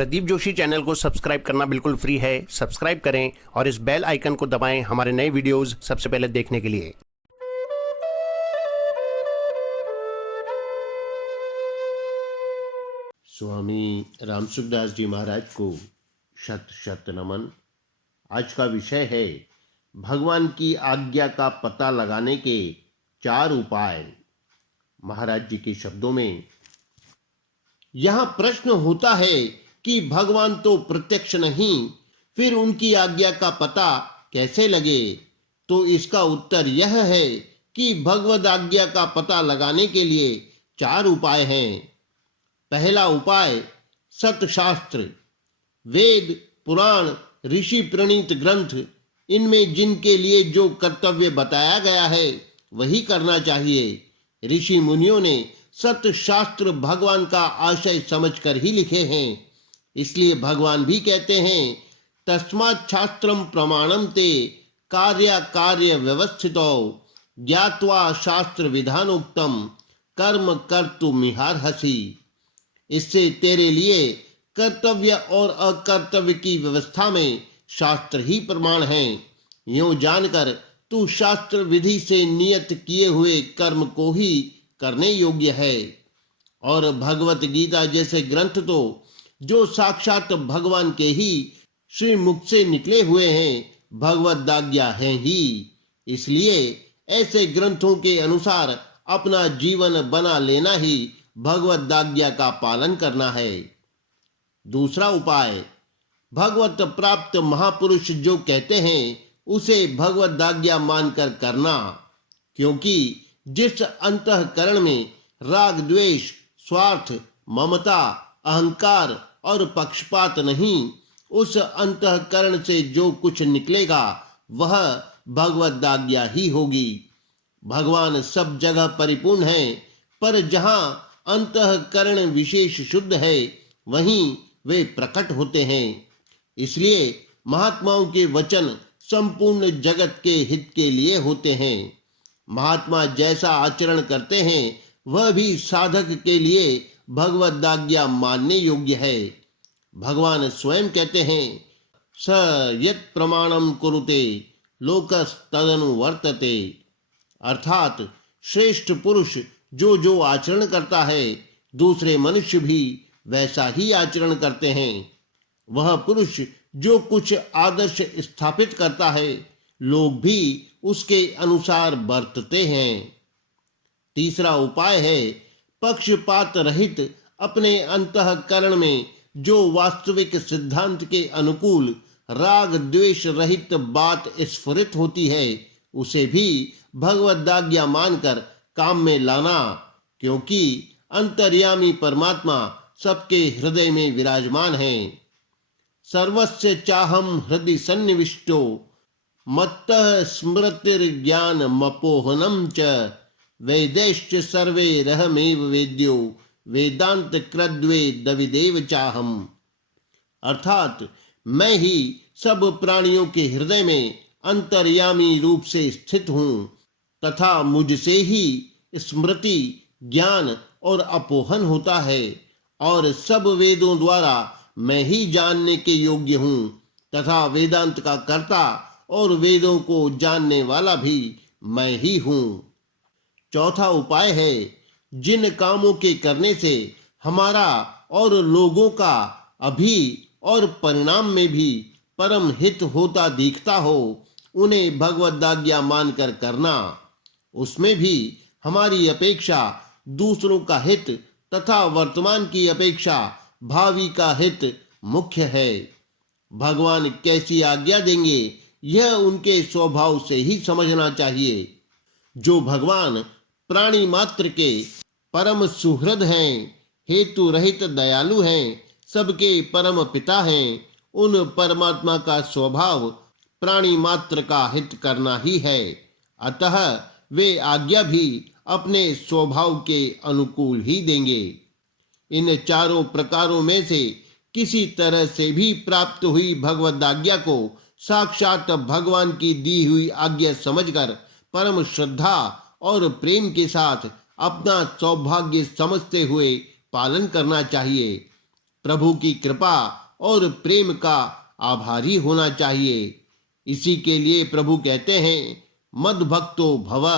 Pradeep Joshi channel को subscribe करना बिल्कुल फ्री है। सब्सक्राइब करें और इस बेल आइकन को दबाएं हमारे नए वीडियोस सबसे पहले देखने के लिए। स्वामी रामसुखदास जी महाराज को शत शत नमन। आज का विषय है भगवान की आज्ञा का पता लगाने के 4 उपाय। महाराज जी के शब्दों में, यहां प्रश्न होता है कि भगवान तो प्रत्यक्ष नहीं, फिर उनकी आज्ञा का पता कैसे लगे? तो इसका उत्तर यह है कि भगवद आज्ञा का पता लगाने के लिए 4 उपाय हैं। पहला उपाय, सतशास्त्र, वेद, पुराण, ऋषि प्रणीत ग्रंथ, इनमें जिनके लिए जो कर्तव्य बताया गया है वही करना चाहिए। ऋषि मुनियों ने सतशास्त्र भगवान का आशय समझकर ही लिखे हैं। इसलिए भगवान भी कहते हैं, तस्मात् शास्त्रम प्रमाणम ते कार्य व्यवस्थितो ज्ञात्वा शास्त्र विधानोक्तम कर्म कर्तुमिहार्हसि। इससे तेरे लिए कर्तव्य और अकर्तव्य की व्यवस्था में शास्त्र ही प्रमाण है। यूं जानकर तू शास्त्र विधि से नियत किए हुए कर्म को ही करने योग्य है। और भगवत गीता जैसे ग्रंथ तो जो साक्षात भगवान के ही श्रीमुख से निकले हुए हैं, भगवद आज्ञा है ही। इसलिए ऐसे ग्रंथों के अनुसार अपना जीवन बना लेना ही भगवद आज्ञा का पालन करना है। दूसरा उपाय, भगवत प्राप्त महापुरुष जो कहते हैं उसे भगवद आज्ञा मानकर करना, क्योंकि जिस अंतःकरण में राग द्वेष, स्वार्थ, ममता, अहंकार और पक्षपात नहीं, उस अंतःकरण से जो कुछ निकलेगा वह भगवद आज्ञा ही होगी। भगवान सब जगह परिपूर्ण है, पर जहां अंतःकरण विशेष शुद्ध है वहीं वे प्रकट होते हैं। इसलिए महात्माओं के वचन संपूर्ण जगत के हित के लिए होते हैं। महात्मा जैसा आचरण करते हैं वह भी साधक के लिए भगवद आज्ञा मानने योग्य है। भगवान स्वयं कहते हैं, स यत् प्रमाणम कुरुते लोकस्तदनु वर्तते। अर्थात श्रेष्ठ पुरुष जो जो आचरण करता है दूसरे मनुष्य भी वैसा ही आचरण करते हैं। वह पुरुष जो कुछ आदर्श स्थापित करता है लोग भी उसके अनुसार बरतते हैं। तीसरा उपाय है, पक्षपात रहित अपने अंतःकरण में जो वास्तविक सिद्धांत के अनुकूल राग द्वेष रहित बात स्फुरित होती है उसे भी भगवद आज्ञा मानकर काम में लाना, क्योंकि अंतर्यामी परमात्मा सबके हृदय में विराजमान है। सर्वस्य चाहम हृदि सन्निविष्टो मत्तः स्मृतिर्ज्ञान मपोहनम च वेदैश्च सर्वे रहमेव वेद्यो वेदांत कृद्वे दविदेव चाहम। अर्थात मैं ही सब प्राणियों के हृदय में अंतर्यामी रूप से स्थित हूँ तथा मुझसे ही स्मृति, ज्ञान और अपोहन होता है, और सब वेदों द्वारा मैं ही जानने के योग्य हूँ तथा वेदांत का कर्ता और वेदों को जानने वाला भी मैं ही हूँ। चौथा उपाय है, जिन कामों के करने से हमारा और लोगों का अभी और परिणाम में भी परम हित होता दिखता हो उन्हें भगवद आज्ञा मानकर करना। उसमें भी हमारी अपेक्षा दूसरों का हित तथा वर्तमान की अपेक्षा भावी का हित मुख्य है। भगवान कैसी आज्ञा देंगे यह उनके स्वभाव से ही समझना चाहिए। जो भगवान प्राणी मात्र के परम सुहृद हैं, हेतु रहित दयालु हैं, सबके परम पिता हैं, उन परमात्मा का स्वभाव प्राणी मात्र का हित करना ही है। अतः वे आज्ञा भी अपने स्वभाव के अनुकूल ही देंगे। इन चारों प्रकारों में से किसी तरह से भी प्राप्त हुई भगवद आज्ञा को साक्षात भगवान की दी हुई आज्ञा समझकर परम श्रद्धा और प्रेम के साथ अपना सौभाग्य समझते हुए पालन करना चाहिए। प्रभु की कृपा और प्रेम का आभारी होना चाहिए। इसी के लिए प्रभु कहते हैं, मद भक्तो भव,